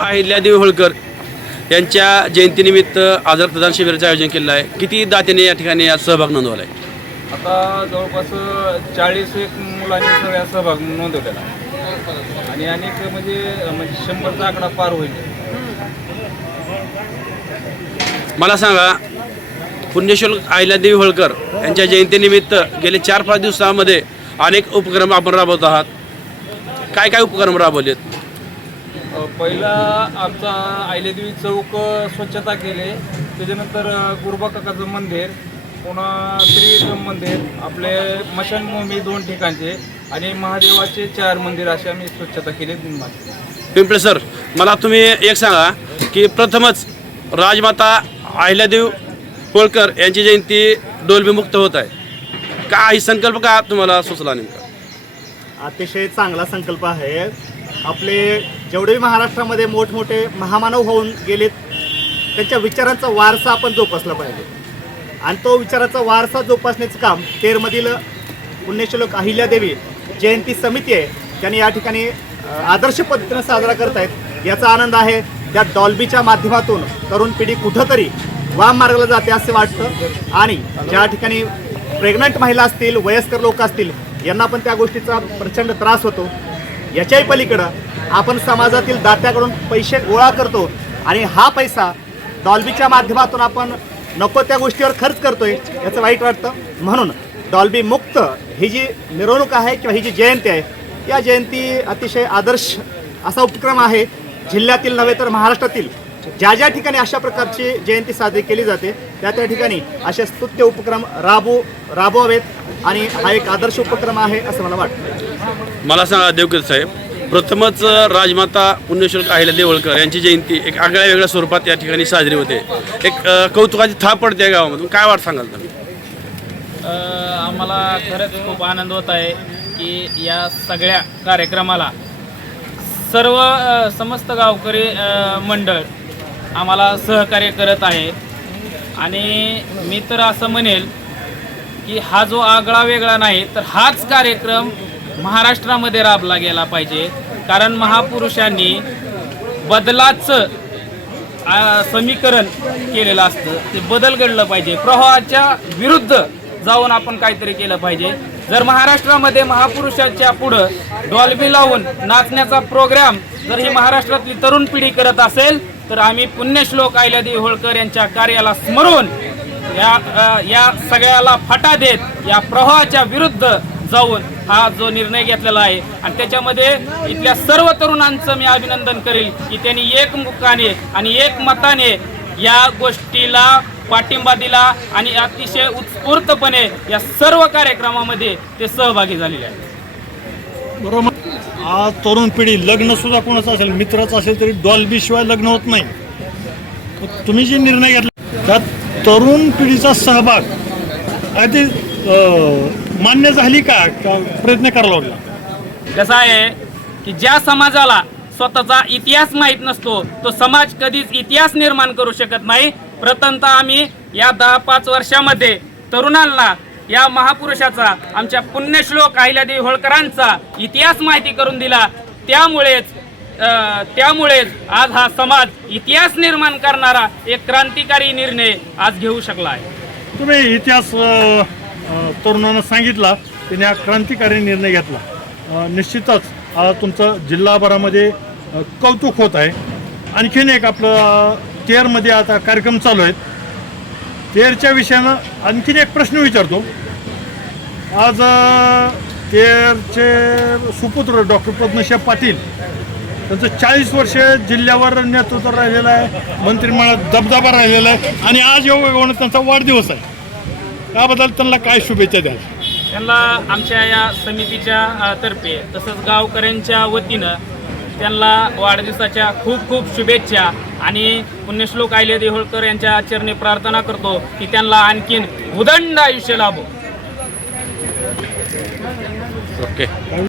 अहिल्यादेवी होळकर यांच्या जयंतीनिमित्त आज रक्तदान शिबिराचं आयोजन केलं आहे. किती दात्याने या ठिकाणी आज सहभाग नोंदवला आहे? आता जवळपास 40 मुलांनी सगळ्या सहभाग नोंदवलेला आणि अनेक म्हणजे 100चा आकडा पार होईल. मला सांगा, पुण्यश्लोक अहिल्यादेवी होळकर यांच्या जयंतीनिमित्त गेले 4-5 दिवसामध्ये अनेक उपक्रम आपण राबवत आहात. काय काय उपक्रम राबवलेत? पहिला आमचा अहिल्यादेवी चौक स्वच्छता केले, त्याच्यानंतर गुरुबा काकाचं मंदिर, पुन्हा त्रिविक्रम मंदिर, आपले मशानभूमी 2 ठिकाणचे आणि महादेवाचे 4 मंदिर असे आम्ही स्वच्छता केली. पिंपळे सर, मला तुम्ही एक सांगा की प्रथमच राजमाता अहिल्यादेवी होळकर यांची जयंती डोलबी मुक्त होत आहे. का ही संकल्प का तुम्हाला सुचला नेमका? अतिशय चांगला संकल्प आहे. आपले जेवढे महाराष्ट्रामध्ये मोठमोठे महामानव होऊन गेलेत त्यांच्या विचारांचा वारसा आपण जोपासला पाहिजे आणि तो विचाराचा वारसा जोपासण्याचं काम तेरमधील पुण्यश्लोक अहिल्यादेवी जयंती समिती आहे, त्यांनी या ठिकाणी आदर्श पद्धतीनं साजरा करत आहेत. याचा आनंद आहे. त्या डॉल्बीच्या माध्यमातून तरुण पिढी कुठंतरी वाम मार्गाला जाते असे वाटतं आणि ज्या ठिकाणी प्रेग्नंट महिला असतील, वयस्कर लोक असतील, यांना पण त्या गोष्टीचा प्रचंड त्रास होतो. याच्याही पलीकडं आपण समाजातील दात्याकडून पैसे गोळा करतो आणि हा पैसा डॉल्बीच्या माध्यमातून आपण नको त्या गोष्टीवर खर्च करतोय, याचं वाईट वाटतं. म्हणून डॉल्बी मुक्त ही जी मिरवणूक आहे किंवा ही जी जयंती आहे, या जयंती अतिशय आदर्श असा उपक्रम आहे. जिल्ह्यातील नव्हे तर महाराष्ट्रातील ज्या ज्या ठिकाणी अशा प्रकारची जयंती साजरी केली जाते त्या त्या ठिकाणी असे स्तुत्य उपक्रम राबवावेत आणि हा एक आदर्श उपक्रम आहे असं मला वाटतं. मला सांगा देवकर साहेब, प्रथमच राजमाता पुण्यश्लोक अहिल्यादेवी होळकर यांची जयंती एक आगळ्या वेगळ्या स्वरूपात या ठिकाणी साजरी होते. एक कौतुकाची थाप पडते या गावामधून. काय वाट सांगाल तुम्ही? आम्हाला खरंच खूप आनंद होत आहे की या सगळ्या कार्यक्रमाला समस्त गावकरी मंडळ आम्हाला सहकार्य करत आहे आणि मी तर असं म्हणेल की हा जो आगळा वेगळा नाही तर हाच कार्यक्रम महाराष्ट्रामध्ये राबला गेला पाहिजे. कारण महापुरुषांनी बदलाचं समीकरण केलेलं असतं, ते बदल घडलं पाहिजे. प्रवाहाच्या विरुद्ध जाऊन आपण काहीतरी केलं पाहिजे. जर महाराष्ट्रामध्ये महापुरुषाच्या पुढं डॉल्बी लावून नाचण्याचा प्रोग्राम जर ही महाराष्ट्रातली तरुण पिढी करत असेल तर आम्ही पुण्यश्लोक अहिल्यादेवी होळकर यांच्या कार्याला स्मरून या सगळ्याला फाटा देत या प्रवाहाच्या विरुद्ध जाऊन हा जो निर्णय घेतलेला आहे आणि त्याच्यामध्ये इथल्या सर्व तरुणांचं मी अभिनंदन करेल की त्यांनी एकमुखाने आणि एकमताने या गोष्टीला पाठिंबा दिला आणि अतिशय उत्स्फूर्तपणे या सर्व कार्यक्रमामध्ये ते सहभागी झालेले आहेत. बरोबर. आज तरुण पिढी लग्न सुद्धा कोणाचं असेल, मित्राचं असेल तरी डॉल्बी शिवाय लग्न होत नाही. तुम्ही जे निर्णय घेतला त्यात तरुण पिढीचा सहभाग अगदी मान्य झाली का प्रयत्न करावा लागला? कसं आहे की ज्या समाजाला स्वतःचा इतिहास माहीत नसतो तो समाज कधीच इतिहास निर्माण करू शकत नाही. प्रथमतः आम्ही या 10-5 वर्षामध्ये तरुणांना या महापुरुषाचा आमच्या पुण्यश्लोक अहिल्यादेवी होळकरांचा इतिहास माहिती करून दिला. त्यामुळेच आज हा समाज इतिहास निर्माण करणारा एक क्रांतिकारी निर्णय आज घेऊ शकला आहे. तुम्ही इतिहास तरुणांना सांगितला, त्यांनी हा क्रांतिकारी निर्णय घेतला. निश्चितच तुमचं जिल्हाभरामध्ये कौतुक होत आहे. आणखीन एक आपलं तेरमध्ये आता कार्यक्रम चालू आहेत. तेरच्या विषयानं आणखीन एक प्रश्न विचारतो. आज तेरचे सुपुत्र डॉक्टर पद्मश्री पाटील त्यांचं 40 वर्ष जिल्ह्यावर नेतृत्व राहिलेलं आहे, मंत्रिमंडळात दबदबा राहिलेला आहे आणि आज योगायोगाने त्यांचा वाढदिवस आहे. त्याबद्दल त्यांना काय शुभेच्छा द्याल? त्यांना आमच्या या समितीच्या तर्फे तसंच गावकऱ्यांच्या वतीनं त्यांना वाढदिवसाच्या खूप खूप शुभेच्छा आणि पुण्यश्लोक अहिल्यादेवी होळकर यांच्या चरणी प्रार्थना करतो की त्यांना आणखीन उदंड आयुष्य लाभो. ओके.